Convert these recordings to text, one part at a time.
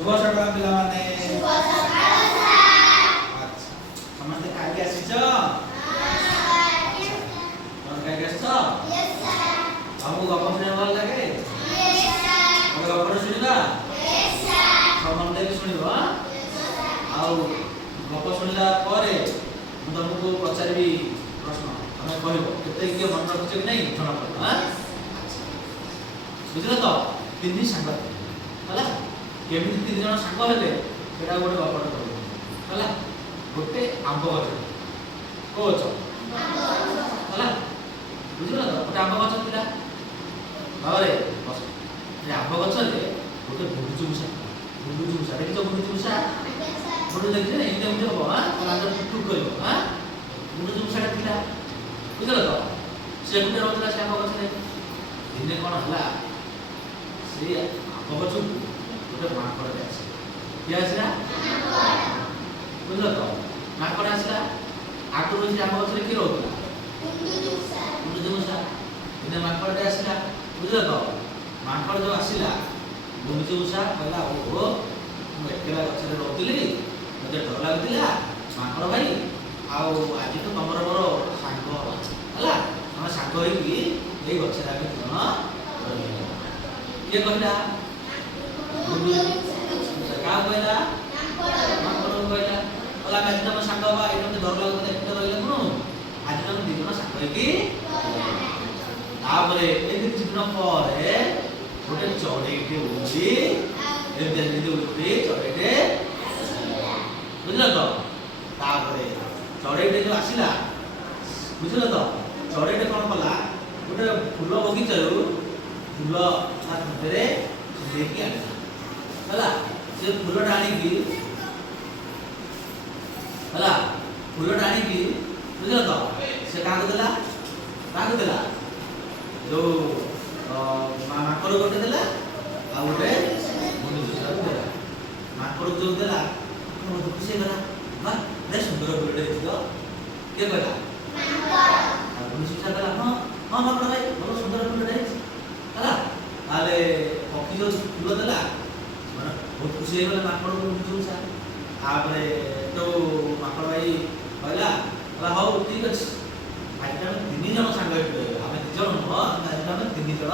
शुभ सकाळ पिलामाने शुभ सकाळ सर। अच्छा समस्त खाली आसीछ तोर खाली आसीछ यस सर। हमको गप सुने भल लागे यस सर। हम गप सुनिबा यस सर। समन देख सुनिबो यस सर। आउ गप सुनिला परे हम तुमको पचारबी प्रश्न हमें कहबो केते के मन रखछ कि नहीं जणा पड़ हां बुझलो तो तीन दिन संग हला केमिति तीन जण संग हेले सेटा गोटे गपट कहबो हला गोटे आंब गछ को गछ हला बुझलो तो गोटे आंब गछ थिला बाबारे बस जे आंब गछ रे गोटे बुडुचुसा देखि तो बुडुचुसा बुडु देखि ने एते उठे हो हां कला तो टुक करियो हां बुडुचुसा थिला बुझलो तो से गोटे रहतला से आंब गछ रे दिने कोन हला से आंब गछ गोटे माकड़ के आसे के आसला बुझलो तो माकड़ आसला आगु से आंब गछ रे की रहतला बुडुचुसा दिने माकड़ के आसला बुझलो तो माकड़ जो आसिला बुडुचुसा कहला ओ मु एकेला गछ रे रहतली मते डर लागतिला माकड़ भाई आउ आज तो तमर मोर सांग हला हम सांग होई कि ए गछ रे आमे कोन के कहला बुडुचुसा का कहला माकड़ कहला हला आज तम सांग बा ए मते डर लागत एकटा रहले कोन आज तम दी जण सांग होई कि तापरे ए दिन दिन परे गोटे चढ़ेईटे उठी एमती एमती उठी चढ़ेईटे बुझल तो तापरे चढ़ेईटे जो आसिला बुझल तो चढ़ेईटे कौन कला गोटे फूल बगीचारू फूल ता भितरे लेके आनिला हला से फूलटा आनिकी हला फूलटा आनिकी बुझल तो से काको देला जो माकड़ गोटे देला आ गोटे बुडुचुसा देला माकड़ जो देला बहुत खुशी गला बा बे सुंदर फूलटे देखियो के कहला माकड़ बुडुचुसा देला हां हां माकड़ भाई बहुत सुंदर फूलटे हला आले पक्षी जो फूल देला माने बहुत खुशी गला माकड़ बुडुचुसा आपरे तो माकड़ भाई कहला हला हो ठीक अछि आज हम तीन जण सांग हेतु हम दी जण न आज हम तीन जण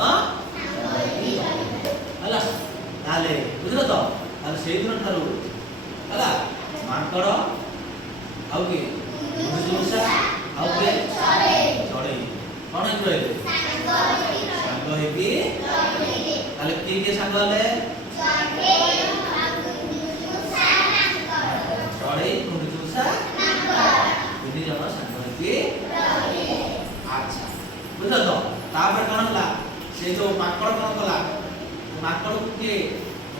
हला ताले बुझलो तो ताले सेई दिन थारु हला माकड़ आउ के बुडुचुसा आउ के चढ़ेई कोन रहले सांग हेबी ताले के सांग हले चढ़ेई बुडुचुसा तीन जण सांग हेबी अच्छा बुझलो तो तापर कोन हला से जो माकड़ कोन कला माकड़ के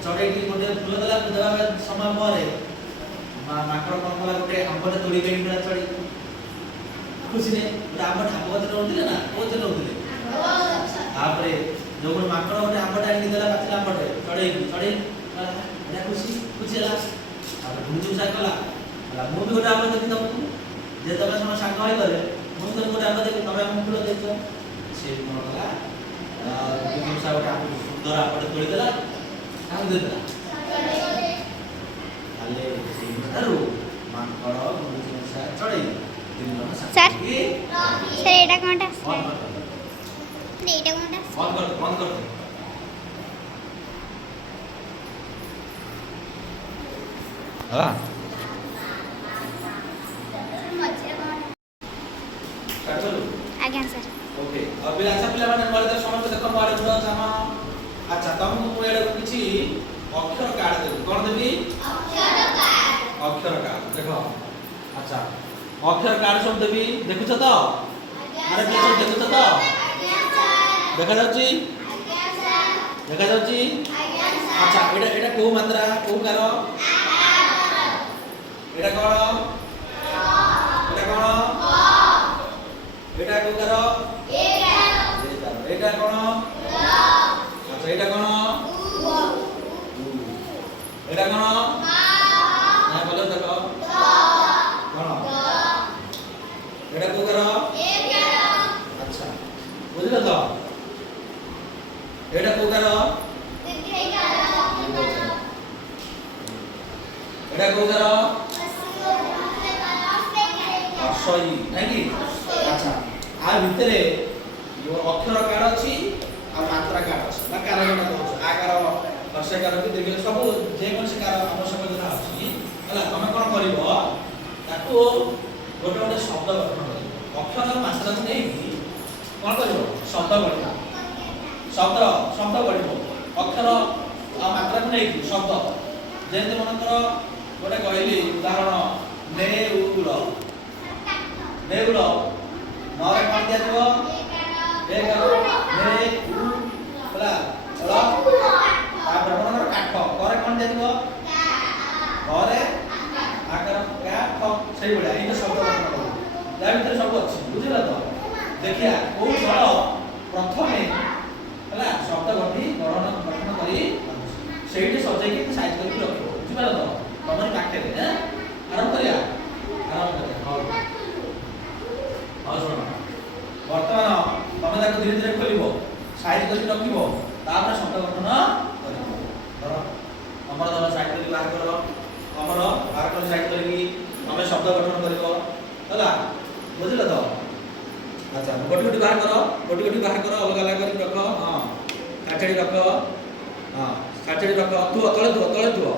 चढ़ेई गोटे फूल देला देबा समय परे माकड़ कोन कला गोटे आंबटे तोड़ी गई मिला चढ़ी खुशी ने गोटे आंब ठाप गछ रहउतिले ना कोते रहउतिले तापर जो गोटे माकड़ गोटे आंबटे आनी देला पाचिला आंबटे चढ़ेई एटा खुशी हला तापर बुडुचुसा कला हला मु भी गोटे आंब देबी तुमको जे तमे सम सांग होई गले मु तो गोटे आंब देबी तमे हम फूल देछो से कोन कला बुडुचुसा गोटे आंब सुंदर आंबटे तोड़ी देला काम देला ताले से थारु माकड़ बुडुचुसा चढ़ेई सर सर एटा कोनटा सर एटा कोनटा बंद कर हां चलो आज्ञा सर ओके अबे अच्छा पिला माने मोर तो समझ देखो मोर गुण जामा अच्छा तुमको मु एडा किछि अक्षर कार्ड देबी कोन देबी अक्षर कार्ड देखो अच्छा अक्षर कार्ड सब देबी देखुछ तो अरे के सब देखुछ तो देखा जाउची देखा जाउची अच्छा एडा को मात्रा को करो एडा कोन एटा को करो एटा कोन अच्छा एटा कोन एटा कोन ना बोलो देखो कोन एटा को करो अच्छा बुझलो तो एटा को करो এটা কোଉ ଗାର ହର୍ଷଇ ନାଇଁ କି ଆଚ୍ଛା ଆ ଭିତରେ ଯୋଉ ଅକ୍ଷର ଗାର ଅଛି ଆଉ ମାତ୍ରା ଗାର ଅଛି ବା ଗାର ଯୋଉଟା କହୁଛୁ ଆ ଗାର ହର୍ଷଇ ଗାର କି ଦୀର୍ଘ ସବୁ ଯେକୌଣସି ଗାର ଆବଶ୍ୟକ ଯୋଉଟା ଅଛି ହେଲା ତମେ କ'ଣ କରିବ ତାକୁ ଗୋଟେ ଗୋଟେ ଶବ୍ଦ ଗଠନ କରିବ ଅକ୍ଷର ମାତ୍ରାକୁ ନେଇକି କ'ଣ କରିବ ଶବ୍ଦ ଗଢ଼ିବ ଶବ୍ଦ ଗଢ଼ିବ ଅକ୍ଷର ଆଉ ମାତ୍ରାକୁ ନେଇକି ଶବ୍ଦ ଯେମିତି ମନେକର ଗୋଟେ କହିଲି ଉଦାହରଣ ନେଉଳ ନେଉଳ ନରେ କ'ଣ ଦିଆଯିବ ହେଲା ତାପରେ ମନେକର କାଠ କରେ କ'ଣ ଦିଆଯିବ ଘରେ ଆକାର କାଠ ସେଇଭଳିଆ ଏଇ ଶବ୍ଦ ଗଠନ କରିବ ତା ଭିତରେ ସବୁ ଅଛି ବୁଝିଲ ତ ଦେଖିଆ କୋଉ ଦଳ ପ୍ରଥମେ ହେଲା ଶବ୍ଦ ଗଠନ କରି ସେଇଠି ସଜେଇକି ସାଇଜ କରିକି ରଖିବ ବୁଝିପାରିଲ ତ ତମରି ପାଖରେ ଆରମ୍ଭ କରିବା ହଉ ଶୁଣ ବର୍ତ୍ତମାନ ତମେ ତାକୁ ଧୀରେ ଧୀରେ ଖୋଲିବ ସାଇଜ କରିକି ରଖିବ ତାପରେ ଶବ୍ଦ ଗଠନ କରିବ ଧର ତମର ଧର ସାଇଜ କରିକି ବାହାର କର ତମର ବାହାର କରି ସାଇଜ କରିକି ତମେ ଶବ୍ଦ ଗଠନ କରିବ ହେଲା ବୁଝିଲ ତ ଆଚ୍ଛା ଗୋଟି ଗୋଟି ବାହାର କର ଅଲଗା ଅଲଗା କରିକି ରଖ ହଁ କାଚେଡ଼ି ରଖ ହଁ କାଚେଡ଼ି ରଖ ତଳେ ଥୁଅ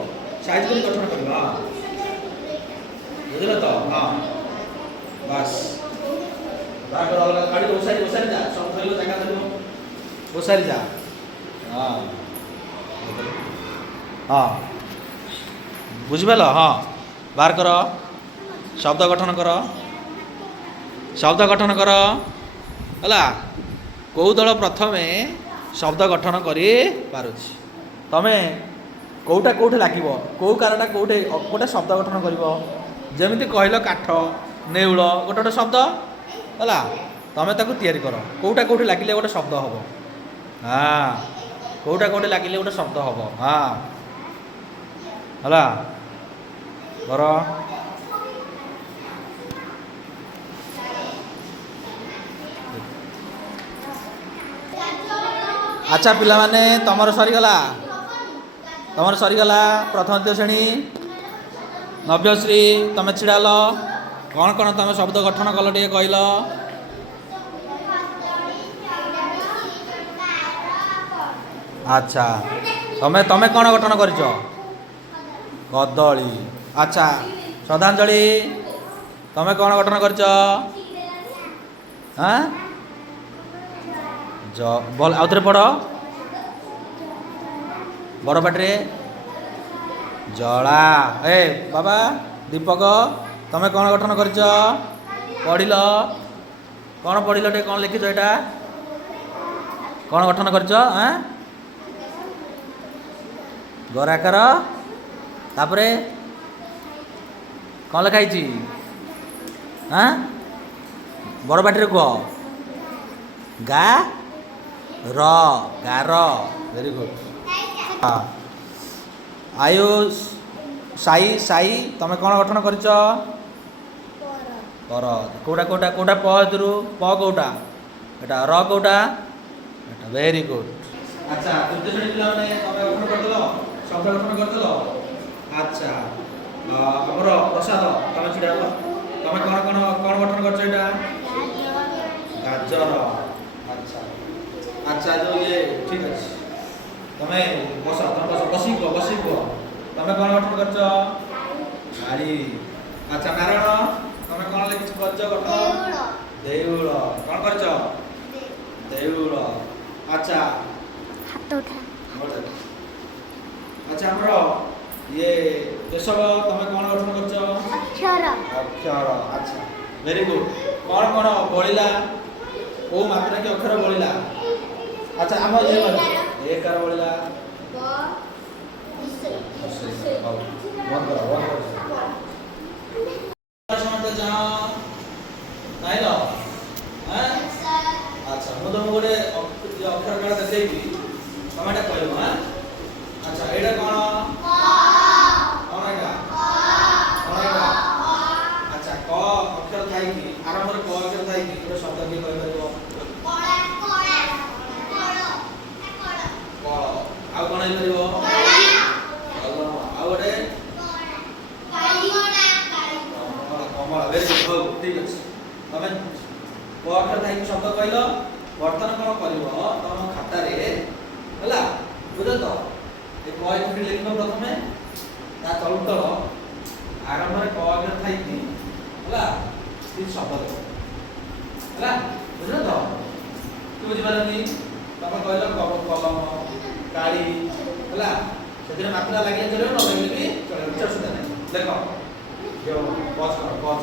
ସାଇଜ କରି ଗଠନ କରିବ ହଁ ବୁଝିଲ ତ ହଁ ବାସ୍ ବାହାର କର ଅଲଗା କାଢ଼ି ଓସାରି ଯା ସବୁ ଧରିବ ଜାଗା ଧରିବ ଓସାରି ଯା ହଁ ହଁ ବୁଝିପାରିଲ ହଁ ବାହାର କର ଶବ୍ଦ ଗଠନ କର ହେଲା କେଉଁ ଦଳ ପ୍ରଥମେ ଶବ୍ଦ ଗଠନ କରିପାରୁଛି ତମେ କେଉଁଟା କେଉଁଠି ଲାଗିବ କେଉଁ କାରଟା କେଉଁଠି ଗୋଟେ ଶବ୍ଦ ଗଠନ କରିବ ଯେମିତି କହିଲ କାଠ ନେଉଳ ଗୋଟେ ଗୋଟେ ଶବ୍ଦ ହେଲା ତମେ ତାକୁ ତିଆରି କର କେଉଁଟା କେଉଁଠି ଲାଗିଲେ ଗୋଟେ ଶବ୍ଦ ହେବ ହଁ କେଉଁଟା କେଉଁଠି ଲାଗିଲେ ଗୋଟେ ଶବ୍ଦ ହେବ ହଁ ହେଲା କର ଆଚ୍ଛା ପିଲାମାନେ ତମର ସରିଗଲା ପ୍ରଥମ ଦ୍ୱିତୀୟ ଶ୍ରେଣୀ ନବ୍ୟଶ୍ରୀ ତମେ ଛିଡ଼ା ହେଲ କ'ଣ କ'ଣ ତମେ ଶବ୍ଦ ଗଠନ କଲ ଟିକେ କହିଲ ଆଚ୍ଛା ତମେ କ'ଣ ଗଠନ କରିଛ କଦଳୀ ଆଚ୍ଛା ଶ୍ରଦ୍ଧାଞ୍ଜଳି ତମେ କ'ଣ ଗଠନ କରିଛ ହଁ ଭଲ ଆଉଥରେ ପଢ଼ ବଡ଼ ପାଟିରେ ଜଳା ବାବା ଦୀପକ ତମେ କ'ଣ ଗଠନ କରିଛ ପଢ଼ିଲ କ'ଣ ପଢ଼ିଲ ଟିକେ କ'ଣ ଲେଖିଛ ଏଇଟା କ'ଣ ଗଠନ କରିଛ ଗରାକାର ତାପରେ କ'ଣ ଲେଖା ହେଇଛି ବଡ଼ ପାଟିରେ କୁହ ଗାର ଭେରି ଗୁଡ୍ ଆୟୁଷ ସାଇ ତମେ କ'ଣ ଗଠନ କରିଛ କର କୋଉଟା ପ ହେତୁରୁ ପ କୋଉଟା ଏଟା ର କୋଉଟା ଏଟା ଭେରି ଗୁଡ୍ ଆଚ୍ଛା ତୃତୀୟ ଶ୍ରେଣୀ ପିଲାମାନେ ତମେ ଗଠନ କରିଦେଲ ଶବ୍ଦ ଗଠନ କରିଦେଲ ଆଚ୍ଛା ଆମର ପ୍ରସାଦ ତମେ ଛିଡ଼ା ହେଲ ତମେ କ'ଣ ଗଠନ କରିଛ ଏଇଟା ଗାଜର ଆଚ୍ଛା ଯୋଉ ଇଏ ଠିକ୍ ଅଛି ତମେ ବସିବ ତମେ କ'ଣ ଗଠନ କରିଛ ଗାଡ଼ି ଆଚ୍ଛା ନାରାୟଣ ତମେ କ'ଣ କରିଛ ଗଠନ ଦେଉଳ କ'ଣ କରିଛ ଦେଉଳ ଆଚ୍ଛା ହାତ ଉଠା ଆଚ୍ଛା ଆମର ଇଏ କେଶବ ତମେ କ'ଣ ଗଠନ କରିଛ ଅକ୍ଷର ଆଚ୍ଛା ଭେରି ଗୁଡ୍ କ'ଣ ବଳିଲା କୋଉ ମାତ୍ରା କି ଅକ୍ଷର ବଳିଲା ଆଚ୍ଛା ଆମ ଏକାର ବଳିଲା ଆଚ୍ଛା ମୁଁ ତମକୁ ଗୋଟେ ଅକ୍ଷର କାଳ ଦେଖେଇବି ତମେ ଏଇଟା କହିବ ଆଚ୍ଛା ଏଇଟା କ'ଣ ଏଇଟା ଆଚ୍ଛା କ ଅକ୍ଷର ଥାଇକି ଆରମ୍ଭରେ କ ଅକ୍ଷର ଥାଇକି ଗୋଟେ ଶବ୍ଦ କିଏ କହିପାରିବ ଆଉ କ'ଣ ହେଇପାରିବ ଆଉ ଗୋଟେ କହିଲ ବର୍ତ୍ତମାନ କଣ କରିବ ତମ ଖାତାରେ ହେଲା ବୁଝ ତ ଏ କ ଏଠି ଲେଖିବ ପ୍ରଥମେ ତା ତଳୁ ତଳ ଆରମ୍ଭରେ କ ଅକ୍ଷର ଥାଇକି ହେଲା କିଛି ଶବ୍ଦ ଦେବ ହେଲା ବୁଝ ତ କି ବୁଝିପାରିଲନି ତମେ କହିଲ କଲମ କାଳି ହେଲା ସେଥିରେ ମାତ୍ରା ଲାଗିଲେ ଚଳିବ ନ ଲାଗିଲେ ବି ଚଳିବ କିଛି ଅସୁବିଧା ନାହିଁ ଦେଖ ଯୋଉ ପଜ କର ପଜ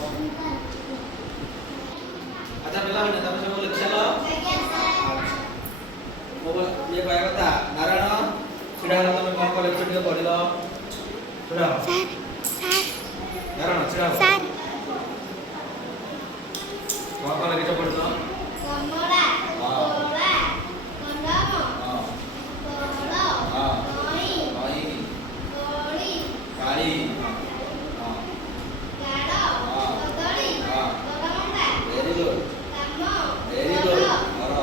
ଆଚ୍ଛା ପିଲାମାନେ ତମେ ସବୁ ଲେଖି ସାରିଲ ये कहया କଥା ନାରାୟଣ ଛିଡ଼ା ହେଲ ତମେ କଣ କଲେକ୍ଟ ଟିକେ ପଢିଲ ଛିଡ଼ା ହେଲ ସାର୍ ସାର୍ ନାରାୟଣ ଛିଡ଼ା ହେଲ ସାର୍ କଣ କଣ ଲେଖିଛ ପଢିଲ କମଳା କଳା କଲମ ହଁ କଳ ହଁ ନଈ ନଈ କୋଳି କାଳି ହଁ ଗାଡ଼ ହଁ କଦଳୀ ହଁ କଲମଟା ଭେରି ଗୁଡ୍ କାମ ଭେରି ଗୁଡ୍ କର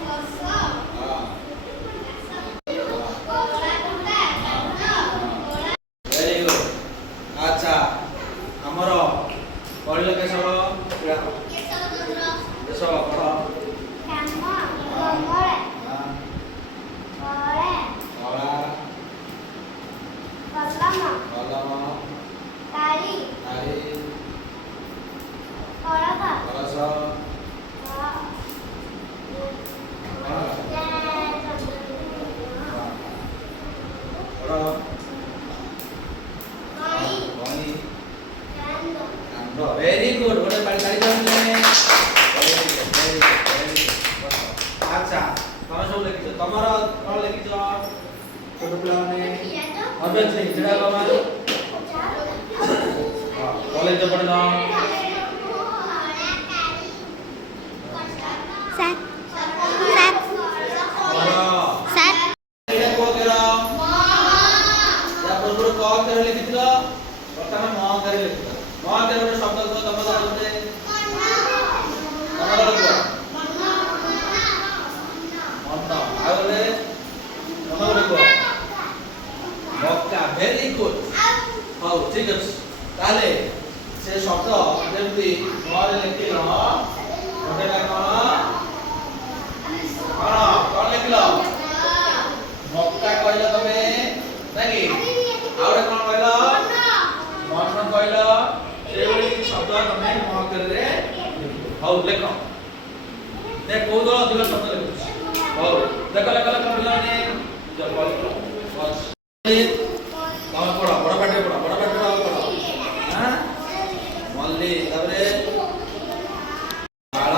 ମଶା କଷ ହଁ କଳା କୁଟା କାଠ କଳା ଭେରି ଗୁଡ୍ ଆଚ୍ଛା ଆମର ପଢିଲ କେଶବ ଛିଡ଼ା ହେଲ କେଶବ ପଢ କାମ କମଳା ହଁ କଳା କଳା କଲମ କଲମ କାଳି କାଳି କଳସ କଳସ ପଢ ବଣି କାଣ୍ଡ ଭେରି ଗୁଡ୍ ଗୋଟେ ପାଳି ପାଳି କରିଲେ very good very good very good ଆଚ୍ଛା ତମେ ସବୁ ଲେଖିଛ ତମର କଣ ଲେଖିଛ ଛୋଟ ପିଲାମାନେ ଅବଶ୍ୟ ଛିଡ଼ା ହେଲ ମା ହଁ କଲେଜ ପଢିଲ ସାର୍ ପଢ ସାର୍ ଏଇଟା କୋଉ ଅକ୍ଷର ୟା ପୂର୍ବରୁ କ ଅକ୍ଷର ଲେଖିଥିଲ ବର୍ତ୍ତମାନ ମ ଅକ୍ଷର ଲେଖିଲ ମ ଅକ୍ଷର ଗୋଟେ ଶବ୍ଦ କୁହ ତମ ଦ୍ୱାରା ଗୋଟେ ତମ ଦ୍ୱାରା କୁହ ମନ ଆଉ ଗୋଟେ ତମ ଗୋଟେ କୁହ ମକା ଭେରି ଗୁଡ୍ ହଉ ଠିକ ଅଛି ତାହେଲେ ସେ ଶବ୍ଦ ଯେମିତି ମରେ ଲେଖିଲ ଗୋଟେଟା କଣ କଣ ଲେଖିଲ ମକା କହିଲ ତମେ ନାକି ଆଉ ଗୋଟେ କଣ କହିଲ ମନ କହିଲ ସେଇଭଳି କିଛି ଶବ୍ଦ ତମେ ମ ଅକ୍ଷରରେ ହଉ ଲେଖ ଦେଖ କୋଉ ଦଳ ଅଧିକ ଶବ୍ଦ ଲେଖୁଛି ହଉ ଦେଖ ଲେଖ ଲେଖ ପିଲାମାନେ ତମେ ପଢ ବଡ ପାଟିରେ ପଢ ବଡ ପାଟିରେ ପଢ ହାଁ ମଲ୍ଲି ତାପରେ ବାଳ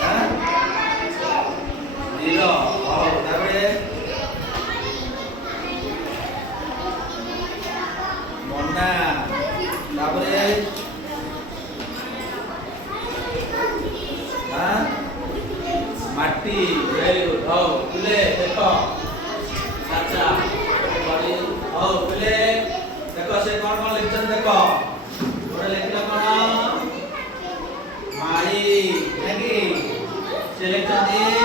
ହାଁ নীল ହଉ ତାପରେ ମନା ତାପରେ ହାଁ ମାଟି ଭେରି ଗୁଡ୍ ହଉ ପିଲେ ଦେଖ ଆଚ୍ଛା ବଡି ହଉ ପିଲେ ଦେଖ ସେ କଣ କଣ ଲେଖିଛନ୍ତି ଦେଖ ଗୋଟେ ଲେଖିଲ କଣ ମାଳି ନାକି ସେ ଲେଖିଛନ୍ତି